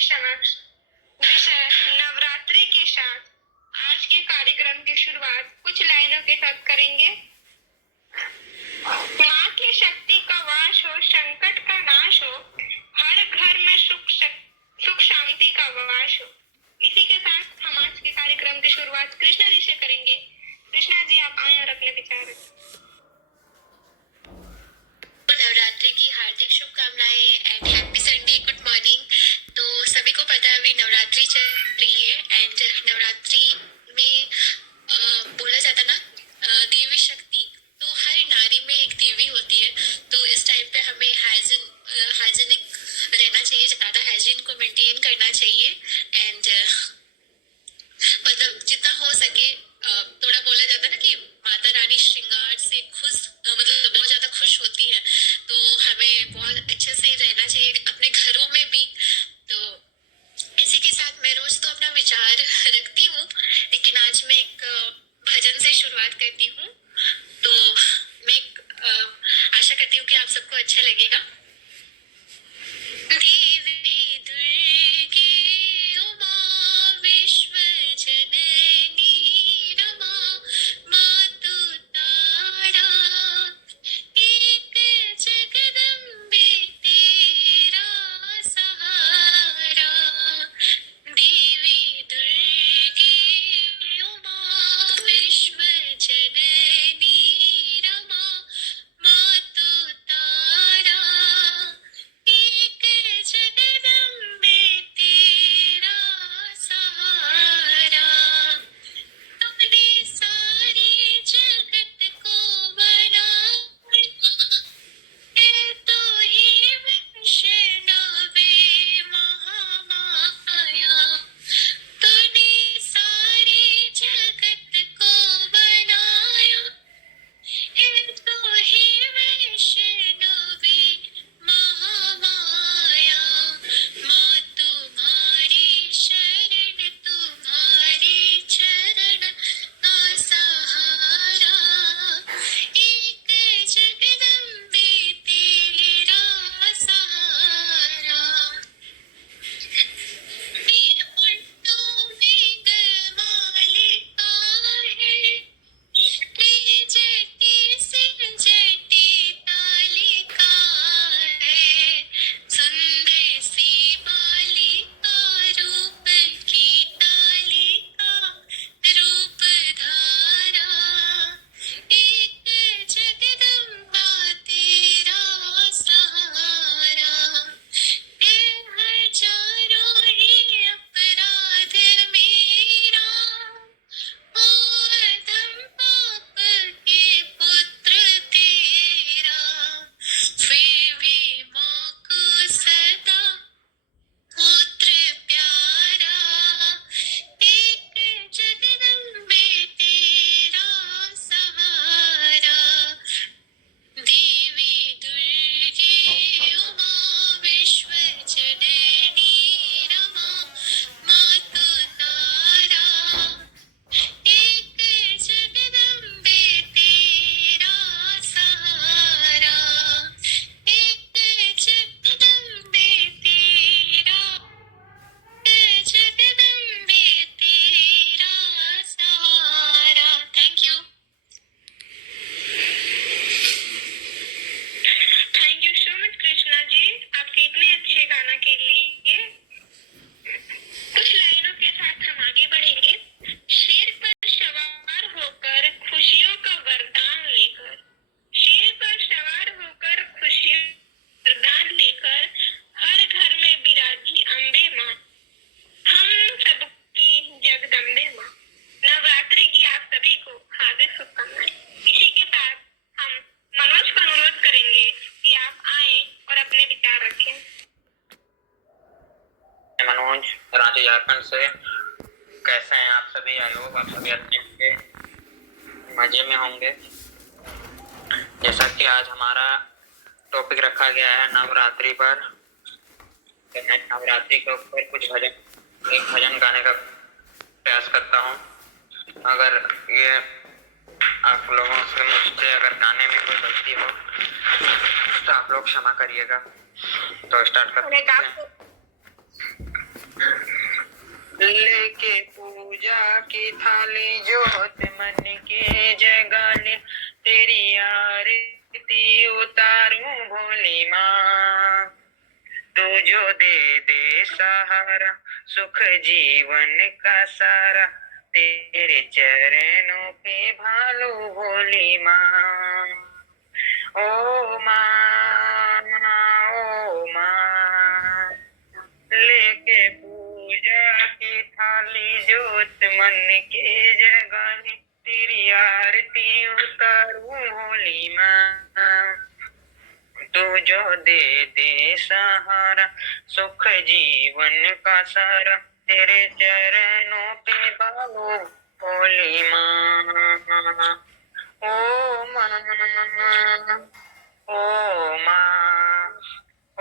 समक्ष विषय नवरात्रि के साथ आज के कार्यक्रम की शुरुआत कुछ लाइनों के साथ करेंगे। माँ की शक्ति का वास हो, संकट का नाश हो, हर घर में सुख शांति का वास हो। इसी के साथ हम आज के कार्यक्रम की शुरुआत कृष्णा जी से करेंगे। कृष्णा जी, आप आए और अपने विचार रखें। नवरात्रि की हार्दिक शुभकामनाएं and happy Sunday, good morning. तो सभी को पता है अभी नवरात्रि चल रही है एंड नवरात्रि में बोला जाता ना देवी शक्ति, तो हर नारी में एक देवी होती है। तो इस टाइम पे हमें हाइजीनिक रहना चाहिए, ज़्यादा हाइजीन को मेंटेन करना चाहिए एंड मतलब जितना हो सके थोड़ा बोला जाता है ना कि माता रानी श्रृंगार से खुश मतलब बहुत ज्यादा खुश होती है, तो हमें बहुत अच्छे से रहना चाहिए अपने घरों में भी। तो इसी के साथ मैं रोज तो अपना विचार रखती हूँ, लेकिन आज मैं एक भजन से शुरुआत करती हूँ। तो मैं आशा करती हूँ कि आप सबको अच्छा लगेगा। देवी दुर्गे उमा विश्व जननी रमा मातु तारा, एक जगदम्बे तेरा सहारा। देवी दुर्गे उमा विश्व जननी रमा मातु तारा, एक जगदम्बे तेरा सहारा। तुमने सारे जगत को बनाया, तो ही वैष्णवे महामाया। तूने सारे जगत को बनाया, तो ही वैष्णवे महामाया। माँ तुम्हारी शरण, तुम्हारे चरण का सहारा, एक जगदम्बे तेरा सहारा। मेरे मुंडों में गमालिका है, जटी से जटी तालिका है। सुंदर सी बालिका रूप की तालिका रूप धारा, एक जगदम्बा तेरा सहारा। हजारों ही अपराध मेरा, ओ अधम पाप के पुत्र तेरा। फिर भी माँ को सदा पुत्र प्यारा, एक जगदम्बे तेरा सहारा। देवी दुर्गे उमा विश्व जननी रमा मातु तारा, एक जगदम्बे तेरा सहारा, एक जगदम्बे तेरा, जगदम्बे तेरा सहारा। Thank you. Thank you so much Krishna ji, आपके इतने अच्छे गाना के लिए। कुछ लाइनों के साथ हम आगे बढ़ेंगे। शेर पर सवार होकर खुशियों का वरदान लेकर, शेर पर सवार होकर खुशियों का वरदान लेकर, हर घर में विराजी अम्बे माँ, हम सबकी जगदम्बे माँ। नवरात्रि की आप सभी को हार्दिक शुभकामनाएं। इसी के साथ हम मनोज का अनुरोध करेंगे कि आप आए और अपने विचार रखें। मनोज, रांची झारखंड से। कैसे हैं आप सभी? आई होप आप सभी अच्छे होंगे, मजे में होंगे। जैसा कि आज हमारा टॉपिक रखा गया है नवरात्रि पर, तो मैं नवरात्रि के ऊपर कुछ एक भजन गाने का प्रयास करता हूँ। अगर ये आप लोगों से मुझसे अगर गाने में कोई गलती हो तो आप लोग क्षमा करिएगा। तो स्टार्ट करते हैं। लेके पूजा की थाली जोत मन के जगा ले, तेरी आरती उतारूं भोली माँ। तू जो दे दे सहारा, सुख जीवन का सारा, तेरे चरणों पे भालू भोली माँ। ओ माँ, ओ माँ, लेके पूजा की थाली जोत मन के जगाने, तेरी आरती उतारूं भोली माँ। तू जो दे दे सहारा, सुख जीवन का सारा, तेरे चरणों पे बालो भोली माँ। ओ माँ, ओ माँ, ओ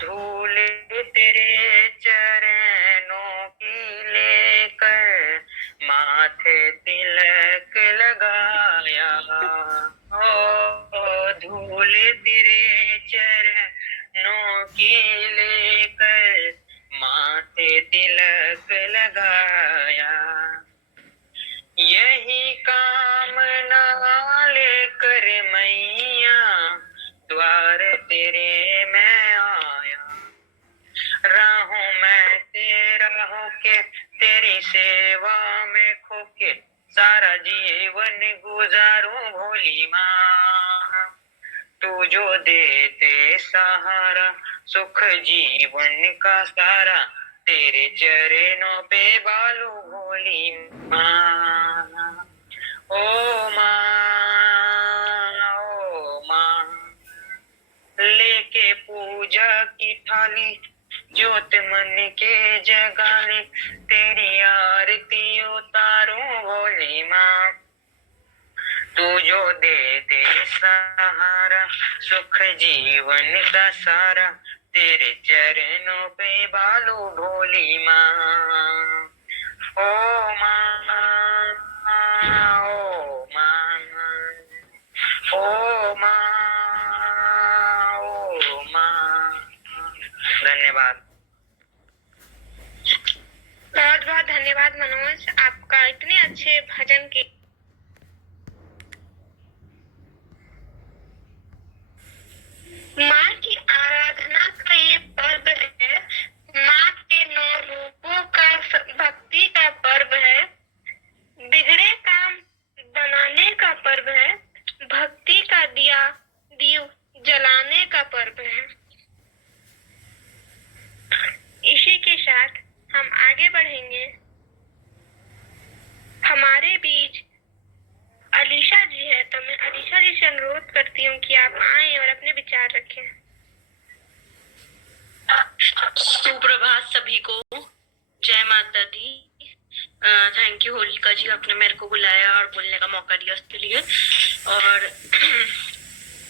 धूल तेरे चरणों की लेकर माथे तिलक लगाया। ओ धूल तेरे चरणों की लेकर माथे तिलक लगाया। यही कामना लेकर मैया द्वार तेरे मैं आया। राहों मैं तेरा होके, तेरी सेवा में खोके, सारा जीवन गुजारूं भोली माँ। तू जो दे दे सहारा, सुख जीवन का सारा, तेरे चरणों पे बालू भोली माँ। ओ माँ, ओ माँ, लेके पूजा की थाली जोत मन के जगाले, तेरी आरती उतारूं भोली माँ। तू जो दे दे सहारा, सुख जीवन का सारा, तेरे चरणों पे बालो भोली माँ। ओ माँ, ओ माँ, ओ माँ, ओ माँ। धन्यवाद। बहुत बहुत धन्यवाद मनोज, आपका इतने अच्छे भजन के। माँ की आराधना का ये पर्व है, माँ के 9 रूपों का भक्ति का पर्व है, बिगड़े काम बनाने का पर्व है, भक्ति का दिया दीव जलाने का पर्व है। इसी के साथ हम आगे बढ़ेंगे। हमारे बीच अलीशा जी है, तो मैं अलीशा जी से अनुरोध करती हूँ कि आप आएं और अपने विचार रखें। सुप्रभात सभी को, जय माता दी। थैंक यू होलिका जी, आपने मेरे को बुलाया और बोलने का मौका दिया उसके लिए। और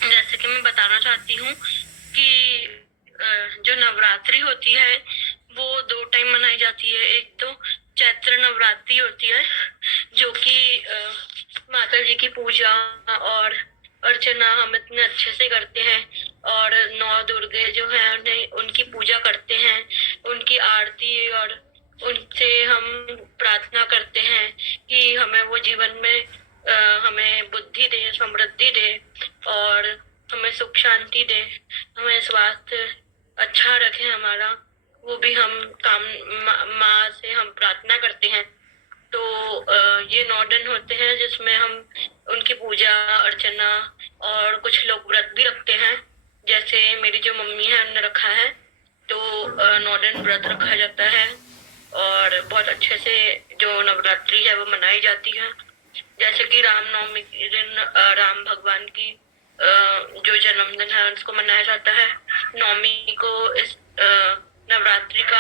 जैसे कि मैं बताना चाहती हूँ कि जो नवरात्रि होती है वो 2 टाइम मनाई जाती है। एक तो चैत्र नवरात्रि होती है जो कि माता जी की पूजा और अर्चना हम इतने अच्छे से करते हैं, और 9 दुर्गे जो है उन्हें उनकी पूजा करते हैं, उनकी आरती और उनसे हम प्रार्थना करते हैं कि हमें वो जीवन में हमें बुद्धि दे, समृद्धि दे और हमें सुख शांति दे, हमें स्वास्थ्य अच्छा रखे हमारा। वो भी हम माँ से हम प्रार्थना करते हैं। तो ये 9 दिन होते हैं जिसमें हम उनकी पूजा अर्चना, और कुछ लोग व्रत भी रखते हैं, जैसे मेरी जो मम्मी है उन्होंने रखा है। तो 9 दिन व्रत रखा जाता है और बहुत अच्छे से जो नवरात्रि है वो मनाई जाती है। जैसे कि रामनवमी के दिन राम भगवान की जो जन्मदिन है उसको मनाया जाता है। नवमी को इस नवरात्रि का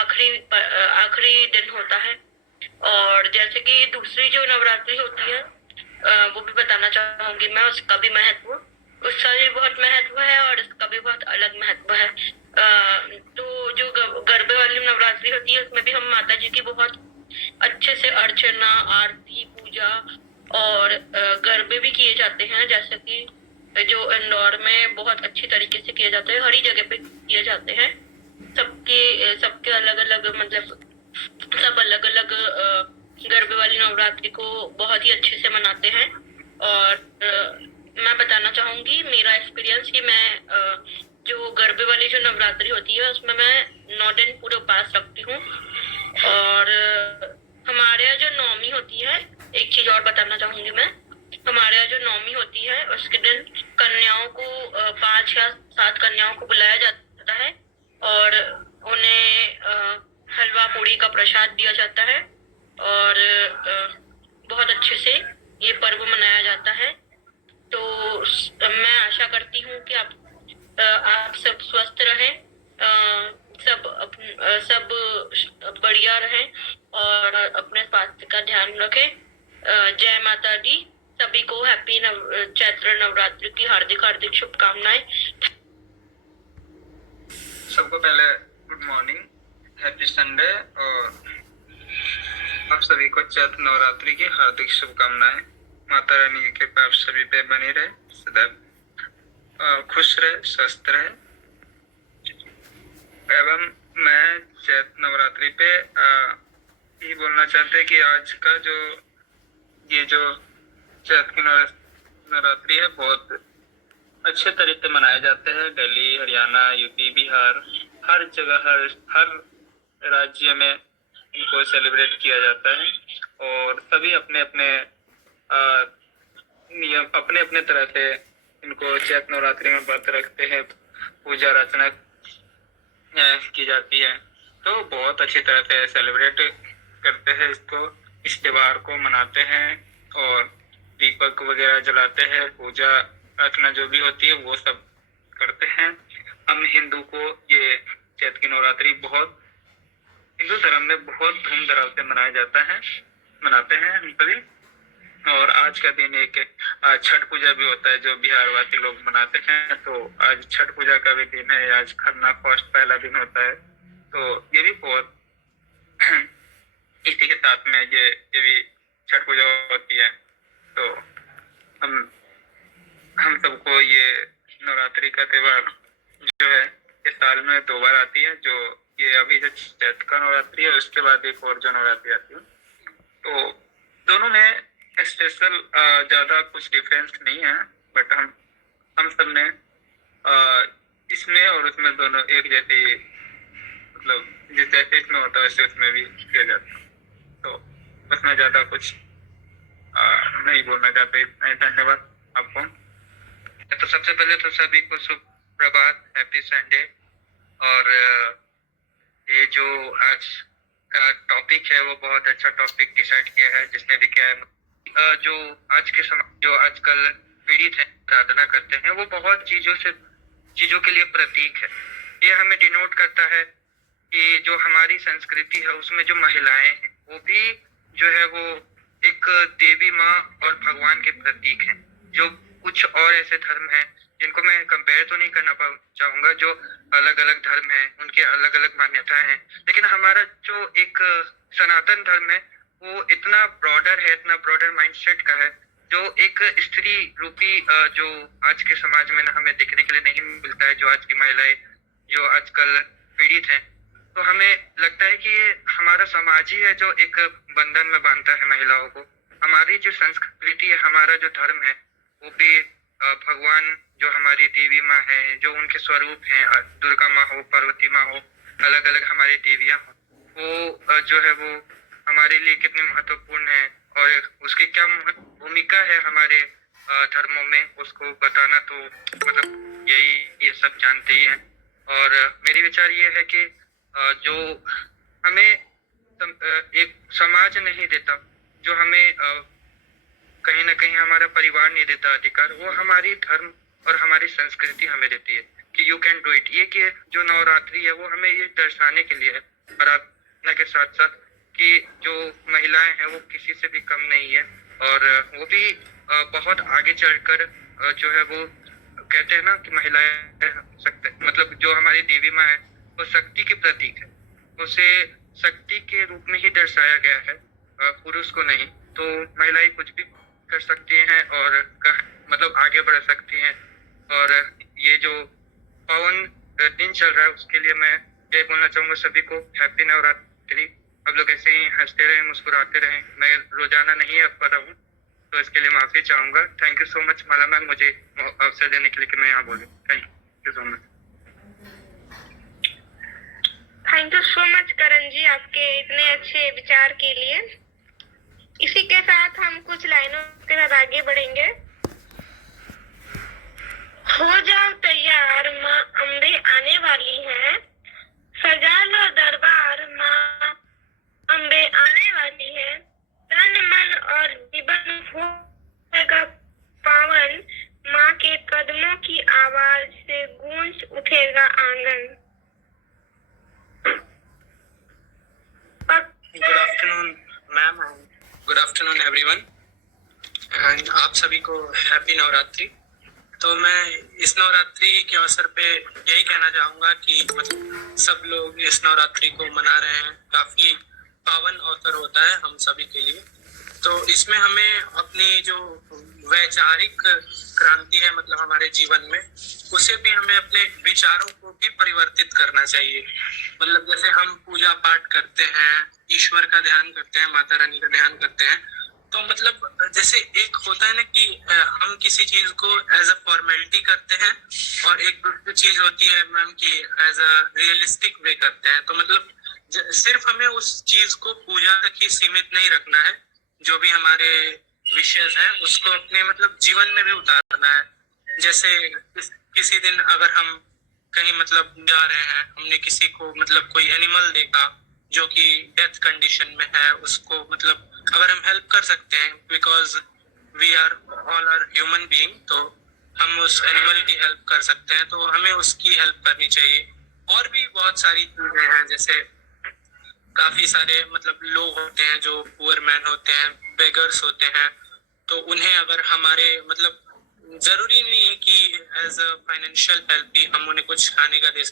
आखिरी दिन होता है। और जैसे कि दूसरी जो नवरात्रि होती है वो भी बताना चाहूंगी मैं, उसका भी महत्व, उसका भी बहुत महत्व है और इसका भी बहुत अलग महत्व है। तो जो गरबे वाली नवरात्रि होती है उसमें भी हम माता जी की बहुत अच्छे से अर्चना, आरती, पूजा और गरबे भी किए जाते हैं। जैसे कि जो इंदौर में बहुत अच्छी तरीके से किए जाते हैं, हर ही जगह पे किए जाते हैं। सबके अलग अलग मतलब सब अलग अलग गरबे वाली नवरात्रि को बहुत ही अच्छे से मनाते हैं। और मैं बताना चाहूंगी मेरा एक्सपीरियंस कि मैं जो गरबे वाली जो नवरात्रि होती है उसमें मैं 9 दिन पूरे उपवास रखती हूँ। और हमारे यहाँ जो नौमी होती है, एक चीज और बताना चाहूंगी मैं, हमारे यहाँ जो नौमी होती है उसके दिन कन्याओं को 5 या 7 कन्याओं को बुलाया जाता है और उन्हें हलवा पूड़ी का प्रसाद दिया जाता है और बहुत अच्छे से ये पर्व मनाया जाता है। तो मैं आशा करती हूँ कि आप सब स्वस्थ रहें, सब बढ़िया रहें और अपने स्वास्थ्य का ध्यान रखें। जय माता दी। सभी को हैप्पी चैत्र नवरात्रि की हार्दिक हार्दिक शुभकामनाएं। सबको पहले गुड मॉर्निंग, हैप्पी संडे, और आप सभी को चैत्र नवरात्रि की हार्दिक शुभकामनाएं। माता रानी की कृपा आप सभी पे बनी रहे, सदैव खुश रहे, स्वस्थ रहे। एवं मैं चैत्र नवरात्रि पे ये बोलना चाहते हैं कि आज का जो चैत्र की नवरात्रि है बहुत अच्छे तरीके से मनाए जाते हैं। दिल्ली, हरियाणा, यूपी, बिहार, हर जगह हर राज्य में इनको सेलिब्रेट किया जाता है और सभी अपने अपने नियम अपने अपने तरह से इनको चैत्र नवरात्रि में व्रत रखते हैं, पूजा अर्चना की जाती है। तो बहुत अच्छी तरह से सेलिब्रेट करते हैं इसको, इस त्योहार को मनाते हैं और दीपक वगैरह जलाते हैं, पूजा अर्चना जो भी होती है वो सब करते हैं। हम हिंदू को ये चैत्र की नवरात्रि बहुत हिंदू धर्म में बहुत धूमधाम से मनाते हैं हम सभी। और आज का दिन एक छठ पूजा भी होता है जो बिहार वासी लोग मनाते हैं। तो आज छठ पूजा का भी दिन है, आज खरना फर्स्ट पहला दिन होता है। तो ये भी बहुत इसी के साथ में ये भी छठ पूजा होती है। तो हम सबको ये नवरात्रि का त्योहार जो है इस साल में 2 बार आती है, जो ये अभी जो चैत्र का नवरात्रि है उसके बाद एक और जो नवरात्रि आती है। तो दोनों में स्पेशल ज्यादा कुछ डिफरेंस नहीं है, बट हम सब ने इसमें और उसमें दोनों एक जैसे, मतलब जिस जैसे इसमें होता है वैसे उसमें भी किया जाता है। तो उसमें ज्यादा कुछ नहीं बोलना चाहते। धन्यवाद आपको। तो सबसे पहले तो सभी को शुभ प्रभात, हैप्पी संडे। और ये जो आज का टॉपिक है वो बहुत अच्छा टॉपिक डिसाइड किया है, जिसने भी किया है। जो आज के समाज जो आजकल पीड़ित है, प्रार्थना करते हैं, वो बहुत चीजों के लिए प्रतीक है। ये हमें डिनोट करता है कि जो हमारी संस्कृति है उसमें जो महिलाएं हैं वो भी जो है वो एक देवी माँ और भगवान के प्रतीक हैं। जो कुछ और ऐसे धर्म हैं जिनको मैं कंपेयर तो नहीं करना चाहूंगा, जो अलग अलग धर्म हैं, उनके अलग अलग मान्यताएं हैं, लेकिन हमारा जो एक सनातन धर्म है वो इतना ब्रॉडर है, इतना ब्रॉडर माइंडसेट का है, जो एक स्त्री रूपी जो आज के समाज में हमें देखने के लिए नहीं मिलता है। जो आज की महिलाएं जो आजकल पीड़ित हैं, तो हमें लगता है कि ये हमारा समाज ही है जो एक बंधन में बांधता है महिलाओं को। हमारी जो संस्कृति है, हमारा जो धर्म है, वो भी भगवान जो हमारी देवी माँ है, जो उनके स्वरूप हैं, दुर्गा माँ हो, पार्वती माँ हो, अलग अलग हमारी देवियाँ हो, वो जो है वो हमारे लिए कितनी महत्वपूर्ण है और उसकी क्या भूमिका है हमारे धर्मों में, उसको बताना तो मतलब ये सब जानते ही हैं। और मेरी विचार ये है कि जो हमें एक समाज नहीं देता, जो हमें कहीं ना कहीं हमारा परिवार नहीं देता अधिकार, वो हमारी धर्म और हमारी संस्कृति हमें देती है कि यू कैन डू इट। ये कि जो नवरात्रि है वो हमें ये दर्शाने के लिए है, प्रार्थना के साथ साथ, कि जो महिलाएं हैं वो किसी से भी कम नहीं है और वो भी बहुत आगे चलकर जो है वो कहते हैं ना कि महिलाएं मतलब जो हमारी देवी माँ है वो शक्ति के प्रतीक है, उसे शक्ति के रूप में ही दर्शाया गया है, पुरुष को नहीं। तो महिलाएं कुछ भी कर सकती हैं और मतलब आगे बढ़ सकती हैं। और ये जो पावन दिन चल रहा है उसके लिए मैं ये बोलना चाहूंगा सभी को हैप्पी नवरात्रि। आप लोग ऐसे ही हंसते रहें, मुस्कुराते रहें। मैं रोजाना नहीं आ पा रहा हूँ, तो इसके लिए माफी चाहूंगा। Thank you so much Mala ma'am, मुझे अवसर देने के लिए कि मैं यहाँ बोलूँ। Thank you so much. Thank you so much Karan ji आपके इतने अच्छे विचार के लिए। इसी के साथ हम कुछ लाइनों के साथ आगे बढ़ेंगे। हो जाओ तैयार, माँ अम्बे आने वाली है। सजा लो दरबार, माँ अम्बे आने वाली है। तन मन और जीवन होगा पावन, माँ के कदमों की आवाज से गूंज उठेगा आंगन। Good afternoon ma'am, good afternoon everyone, and आप सभी को हैप्पी नवरात्रि। तो मैं इस नवरात्रि के अवसर पे यही कहना चाहूँगा कि मतलब सब लोग इस नवरात्रि को मना रहे हैं। काफ़ी पावन अवसर होता है हम सभी के लिए। तो इसमें हमें अपनी जो वैचारिक क्रांति है मतलब हमारे जीवन में, उसे भी हमें अपने विचारों को भी परिवर्तित करना चाहिए। मतलब जैसे हम पूजा पाठ करते हैं, ईश्वर का ध्यान करते हैं, माता रानी का ध्यान करते हैं, तो मतलब जैसे एक होता है ना कि हम किसी चीज को एज अ फॉर्मेलिटी करते हैं, और एक दूसरी चीज होती है मैम कि एज अ रियलिस्टिक वे करते हैं। तो मतलब सिर्फ हमें उस चीज को पूजा तक ही सीमित नहीं रखना है, जो भी हमारे विशेष है उसको अपने मतलब जीवन में भी उतारना है। जैसे किसी दिन अगर हम कहीं मतलब जा रहे हैं, हमने किसी को मतलब कोई एनिमल देखा जो कि डेथ कंडीशन में है, उसको मतलब अगर हम हेल्प कर सकते हैं, because we are all are human being, तो हम उस एनिमल की हेल्प कर सकते हैं, तो हमें उसकी हेल्प करनी चाहिए। और भी बहुत सारी चीजें हैं, जैसे काफी सारे मतलब लोग होते हैं जो पुअर मैन होते हैं, बेगर्स होते हैं, तो उन्हें अगर हमारे मतलब जरूरी नहीं है कि एज अ फाइनेंशियल हेल्प ही हम उन्हें कुछ खाने का दे